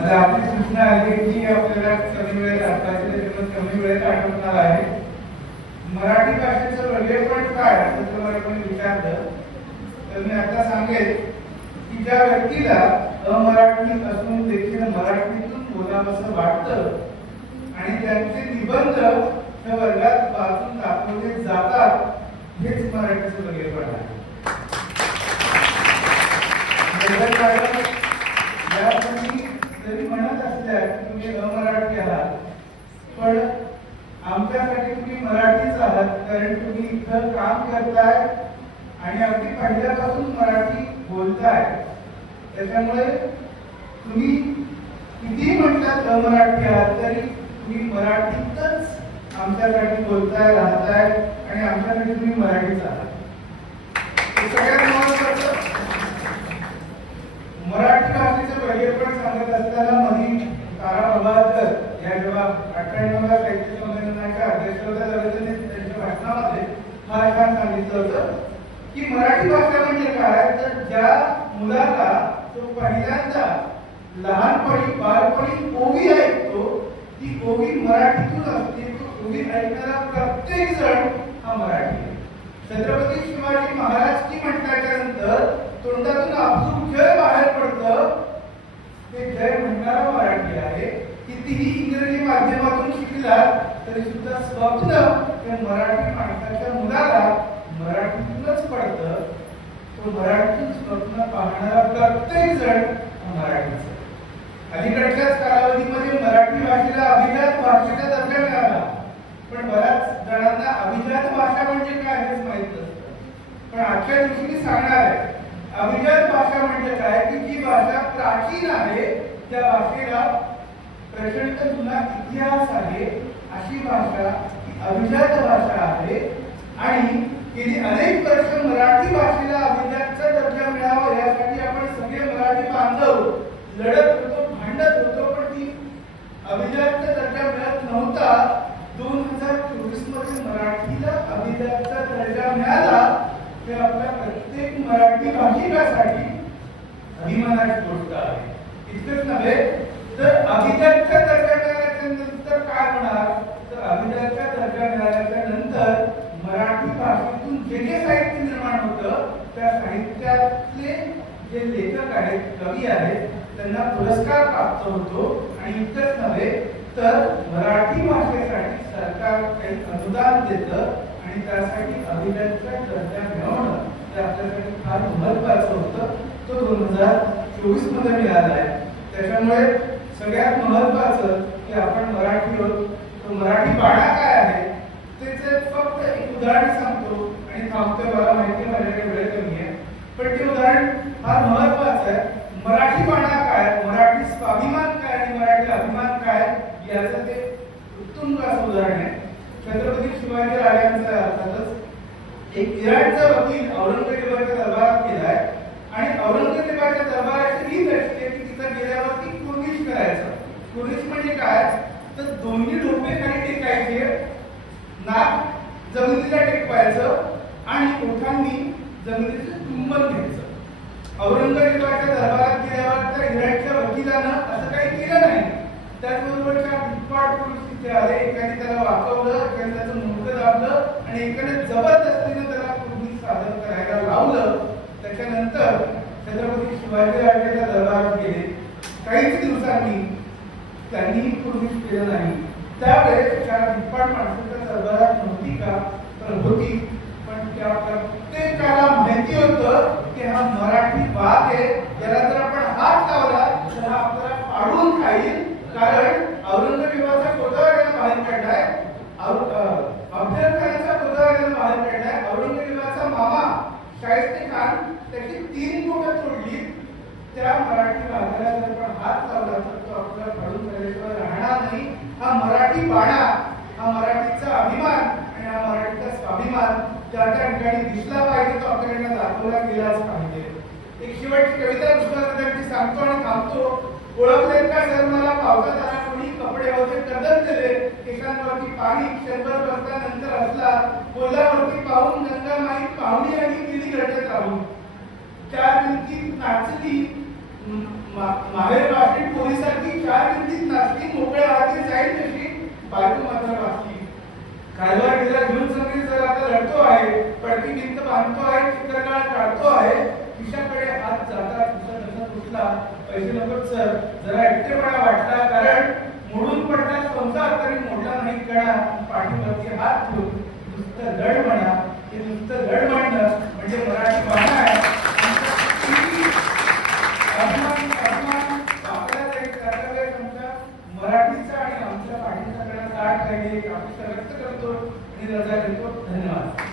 मला आपली सूचना आली की आपल्याला कमी वेळेत कमी वेळेत आठवणार आहे. मराठी भाषेचं वेगळेपण काय असं जर मला कोणी विचारलं तर मी आता सांगेल की ज्या व्यक्तीला अमराठी असून देखील मराठीतून बोलावंसं वाटतं आणि त्यांचे निबंध त्या वर्गात वाचून दाखवले जातात, हेच मराठीचं वेगळेपण आहे. जरी म्हणत असल्या की तुम्ही अमराठी आहात, पण आमच्यासाठी तुम्ही मराठीच आहात, कारण तुम्ही इथं काम करताय आणि अगदी पहिल्यापासून मराठी बोलताय. त्याच्यामुळे तुम्ही किती म्हणतात अमराठी आहात तरी तुम्ही मराठीतच आमच्यासाठी बोलताय, राहताय आणि आमच्यासाठी तुम्ही मराठीच आहात. सगळ्यात महत्त्वाचं, मराठी भाषेचं वेगळेपण सांगत असताना मधी तारा प्रभाकर या जेव्हा 98व्या साहित्य संमेलनाच्या अध्यक्ष होत्या त्यावेळी त्यांच्या भाषणामध्ये फार छान सांगितलं होतं की मराठी भाषा म्हणजे काय, तर ज्या मुलाला तो पहिल्यांदा लहानपणी बालपणी ओवी ऐकतो, ती ओवी मराठीतून असते. तो ओवी ऐकणारा प्रत्येक जण हा मराठी आहे. छत्रपती शिवाजी महाराज की म्हटल्याच्या नंतर तोंडातून आपसूक जय बाहेर पडतं, ते जय म्हणणारा मराठी आहे. कितीही इंग्रजी माध्यमातून शिकला तरी सुद्धा स्वप्न त्या मराठी माणसाच्या मुलाला मराठीतूनच पडतं. तो मराठीतून स्वप्न पाहणारा प्रत्येक जण मराठीचा. अलीकडच्याच कालावधीमध्ये मराठी भाषेला अभिजात भाषेचा दर्जा मिळाला, पण बऱ्याच जणांना अभिजात भाषा म्हणजे काय हेच माहित नसतं. पण आजच्या दिवशी मी सांगणार आहे अभिजात भाषा म्हणजे काय, की जी भाषा प्राचीन आहे, त्या भाषेला प्रचंड जुना इतिहास आहे, अशी भाषा ही अभिजात भाषा आहे. आणि गेली अनेक वर्ष मराठी भाषेला अभिजातचा दर्जा मिळावा यासाठी आपण सगळे मराठी बांधव लढत होतो, भांडत होतो, पण ती अभिजातचा दर्जा मिळत नव्हता. 2024 मध्ये मराठीला अभिजातचा दर्जा मिळाला, हे आपल्या प्रत्येक मराठी भाषिकासाठी अभिमानाची गोष्ट आहे. इतकंच नव्हे तर अभिजातचा दर्जा मिळाल्याच्या नंतर काय होणार, तर अभिजातचा दर्जा मिळाल्याच्या नंतर मराठी भाषेतून जे जे साहित्य निर्माण होतं त्या साहित्यातले जे लेखक आहेत, कवी आहेत, त्यांना पुरस्कार प्राप्त होतो. आणि इतकंच नव्हे तर मराठी भाषेसाठी सरकार काही अनुदान देतं आणि त्यासाठी अभिजातचा दर्जा मिळवणं हे आपल्यासाठी फार महत्त्वाचं होतं. तो 2024 मध्ये मिळाला आहे. त्याच्यामुळे सगळ्यात महत्त्वाचं की आपण मराठी आहोत. तो मराठी बाणा काय आहे त्याचे फक्त एक उदाहरण सांगतो आणि थांबतोय. मला माहिती आहे माझ्याकडे वेळ कमी आहे, पण ते उदाहरण फार महत्त्वाचं आहे. मराठी बाणा काय, मराठी स्वाभिमान काय आणि मराठी अभिमान काय याचं ते उत्तुंग असं उदाहरण आहे. छत्रपती शिवाजी राजांचा अर्थातच एक इराणचा वकील औरंगजेबाच्या दरबारात गेलाय आणि औरंगजेबाच्या दरबाराची रीत असते की तिथं गेल्यावरती कुर्निश करायचं. कुर्निश म्हणजे काय, तर दोन्ही डोके खाली टेकायचे, नाक जमिनीला टेकवायचं आणि ओठांनी जमिनीचं चुंबन घ्यायचं. औरंगजेबाच्या दरबारात गेल्यावर त्या इराणच्या वकिलानं असं काही केलं नाही. त्याचबरोबर चार धिप्पाड पुरुष तिथे आले. एकाने त्याला वाकवलं, एकाने त्याचं मुंडकं दाबलं आणि एकाने जबरदस्तीने त्याला कुर्निश सादर करायला लावलं. त्याच्यानंतर छत्रपती शिवाजी राजाच्या दरबारात गेले. काहीच दिवसांनी त्यांनीही कुर्निश केलं नाही. त्यावेळेस चार धिप्पाड माणसाच्या दरबारात नव्हती का, तर होती. पण त्या प्रत्येकाला माहिती होतं की हा मराठी वाघ आहे, याला जर आपण हात लावला तर हा आपल्याला पाडून खाईल. कारण औरंगजेबाचा कोदावऱ्याला बाहेर काढलाय, अफजल खानाचा कोदावऱ्याला बाहेर काढलाय. औरंगजेबाचा मामा शाहिस्तेखान त्याची 3 बोटं तोडली. त्या मराठी वाघाला जर आपण हात लावला तर तो आपल्याला पाडून खाल्ल्याशिवाय राहणार नाही. हा मराठी बाणा, हा मराठीचा अभिमान आणि हा मराठीचा स्वाभिमान त्या त्या ठिकाणी दिसला पाहिजे, तो आपल्याला दाखवला गेलाच पाहिजे. एक शेवटची कविता पुस्तकाची सांगतो आणि थांबतो. ओळखले का सर मला पावसात आला कोणी, कपडे होते कदर दिले, केसांवरती पाणी क्षणभर बसल्यानंतर असला, बोलावरती पाहून गंगा माई पाहुणी आणि गेली रडत राहून. चार भिंतीत नाचली माहेर वाटली पोलिसांची चार भिंतीत नाचली मोकळ्या हाती जाईल तशी बायको मात्र वाचली. कालवा तिला घेऊन संगीत सर आता लढतो आहे, पडकी भिंत बांधतो आहे, चित्रकाळ काढतो आहे. खिशाकडे हात जाता खिसा तुटला, पैसे नको सर, जरा एकटेपणा वाटला, कारण मोडून पडला संसार तरी मोडला नाही कणा. पाठीवरती हात ठेवून नुसतं धड म्हणा, हे नुसतं धड म्हणणं म्हणजे मराठी भाषा आहे. मराठीचा आणि आमच्या पाठीचा ताट काही व्यक्त करतो आणि रजा घेतो. धन्यवाद.